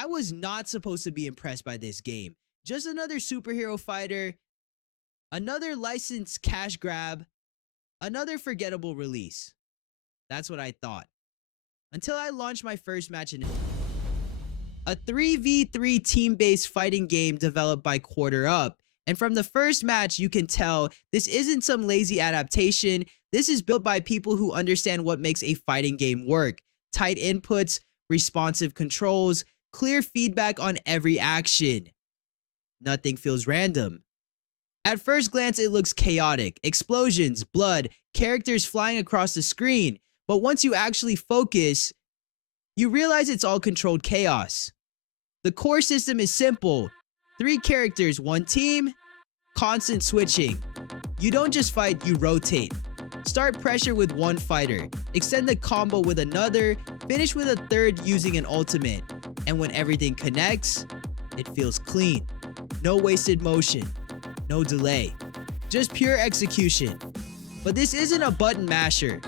I was not supposed to be impressed by this game. Just another superhero fighter, another licensed cash grab, another forgettable release. That's what I thought. Until I launched my first match in a 3v3 team-based fighting game developed by Quarter Up. And from the first match, you can tell this isn't some lazy adaptation. This is built by people who understand what makes a fighting game work. Tight inputs, responsive controls, clear feedback on every action. Nothing feels random. At first glance, it looks chaotic. Explosions, blood, characters flying across the screen. But once you actually focus, you realize it's all controlled chaos. The core system is simple. 3 characters, 1 team, constant switching. You don't just fight, you rotate. Start pressure with 1 fighter, extend the combo with another, finish with a third using an ultimate. And when everything connects, it feels clean. No wasted motion, no delay, just pure execution. But this isn't a button masher.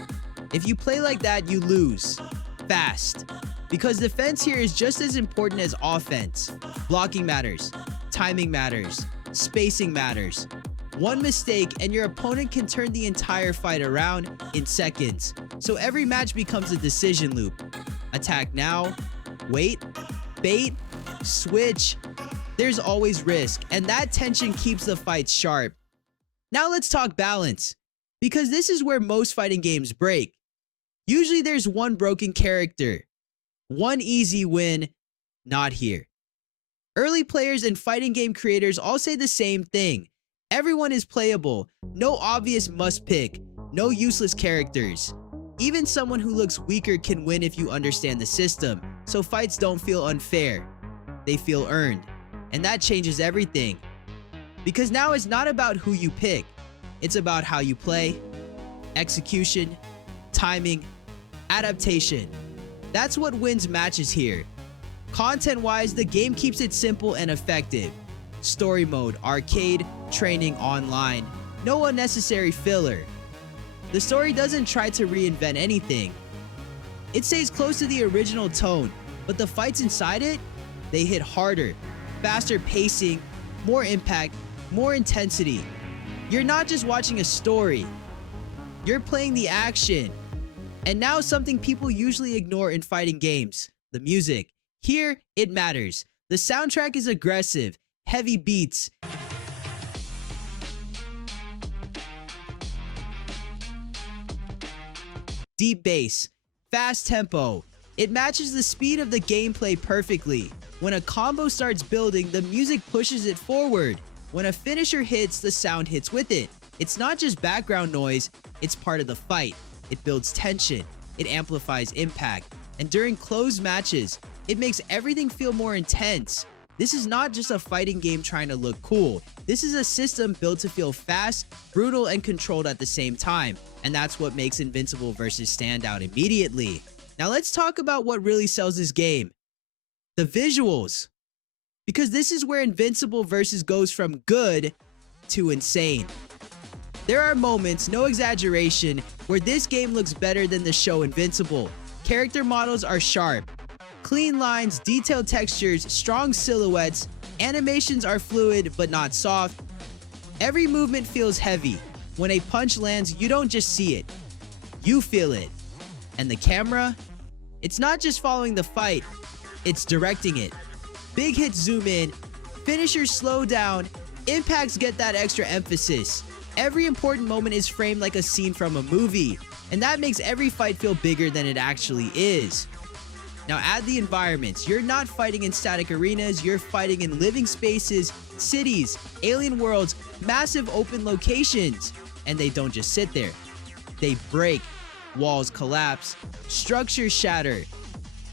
If you play like that, you lose. Fast. Because defense here is just as important as offense. Blocking matters, timing matters, spacing matters. One mistake and your opponent can turn the entire fight around in seconds. So every match becomes a decision loop. Attack now, wait, bait, switch. There's always risk, and that tension keeps the fight sharp. Now let's talk balance, because this is where most fighting games break. Usually there's one broken character, one easy win, not here. Early players and fighting game creators all say the same thing. Everyone is playable, no obvious must pick, no useless characters. Even someone who looks weaker can win if you understand the system, so fights don't feel unfair, they feel earned. And that changes everything. Because now it's not about who you pick, it's about how you play, execution, timing, adaptation. That's what wins matches here. Content-wise, the game keeps it simple and effective. Story mode, arcade, training online, no unnecessary filler. The story doesn't try to reinvent anything. It stays close to the original tone, but the fights inside it, they hit harder, faster pacing, more impact, more intensity. You're not just watching a story, you're playing the action. And now something people usually ignore in fighting games, the music. Here, it matters. The soundtrack is aggressive, heavy beats, deep bass, fast tempo. It matches the speed of the gameplay perfectly. When a combo starts building, the music pushes it forward. When a finisher hits, the sound hits with it. It's not just background noise, it's part of the fight. It builds tension, it amplifies impact, and during close matches, it makes everything feel more intense. This is not just a fighting game trying to look cool. This is a system built to feel fast, brutal, and controlled at the same time. And that's what makes Invincible versus stand out immediately. Now let's talk about what really sells this game. The visuals. Because this is where Invincible versus goes from good to insane. There are moments, no exaggeration, where this game looks better than the show Invincible. Character models are sharp. Clean lines, detailed textures, strong silhouettes, animations are fluid but not soft. Every movement feels heavy. When a punch lands, you don't just see it, you feel it. And the camera? It's not just following the fight, it's directing it. Big hits zoom in, finishers slow down, impacts get that extra emphasis. Every important moment is framed like a scene from a movie, and that makes every fight feel bigger than it actually is. Now add the environments. You're not fighting in static arenas, you're fighting in living spaces, cities, alien worlds, massive open locations. And they don't just sit there. They break, walls collapse, structures shatter.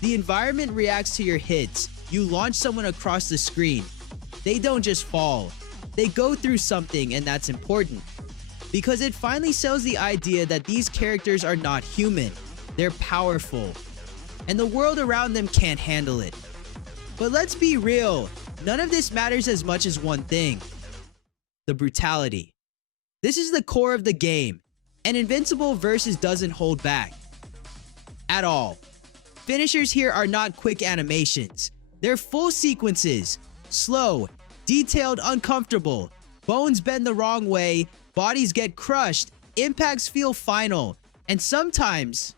The environment reacts to your hits. You launch someone across the screen. They don't just fall. They go through something, and that's important. Because it finally sells the idea that these characters are not human. They're powerful. And the world around them can't handle it. But let's be real, none of this matters as much as one thing: the brutality. This is the core of the game, and Invincible versus doesn't hold back at all. Finishers here are not quick animations. They're full sequences, slow, detailed, uncomfortable. Bones bend the wrong way, bodies get crushed, impacts feel final, and sometimes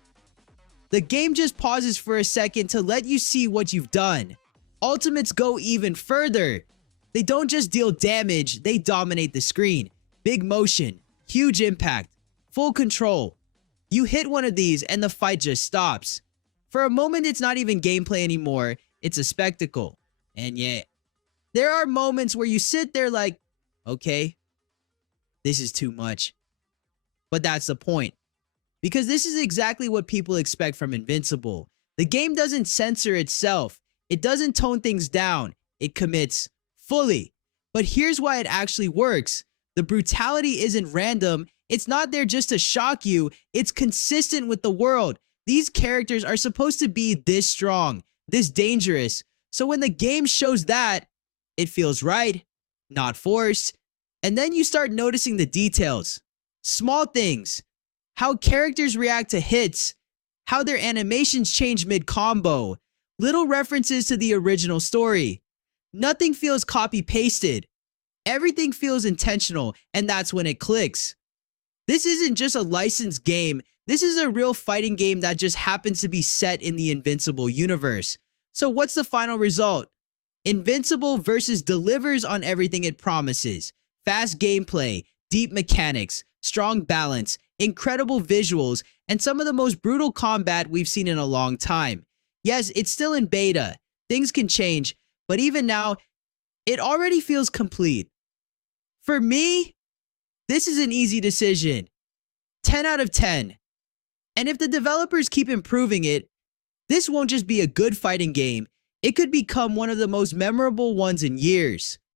the game just pauses for a second to let you see what you've done. Ultimates go even further. They don't just deal damage, they dominate the screen. Big motion, huge impact, full control. You hit one of these and the fight just stops. For a moment, it's not even gameplay anymore, it's a spectacle. And yeah, there are moments where you sit there like, okay, this is too much. But that's the point. Because this is exactly what people expect from Invincible. The game doesn't censor itself. It doesn't tone things down. It commits fully. But here's why it actually works. The brutality isn't random. It's not there just to shock you. It's consistent with the world. These characters are supposed to be this strong, this dangerous. So when the game shows that, it feels right, not forced. And then you start noticing the details. Small things. How characters react to hits. How their animations change mid-combo. Little references to the original story. Nothing feels copy-pasted. Everything feels intentional, and that's when it clicks. This isn't just a licensed game. This is a real fighting game that just happens to be set in the Invincible universe. So what's the final result? Invincible versus delivers on everything it promises. Fast gameplay, deep mechanics, strong balance, incredible visuals, and some of the most brutal combat we've seen in a long time. Yes, it's still in beta. Things can change, but even now, it already feels complete. For me, this is an easy decision. 10 out of 10. And if the developers keep improving it, this won't just be a good fighting game, it could become one of the most memorable ones in years.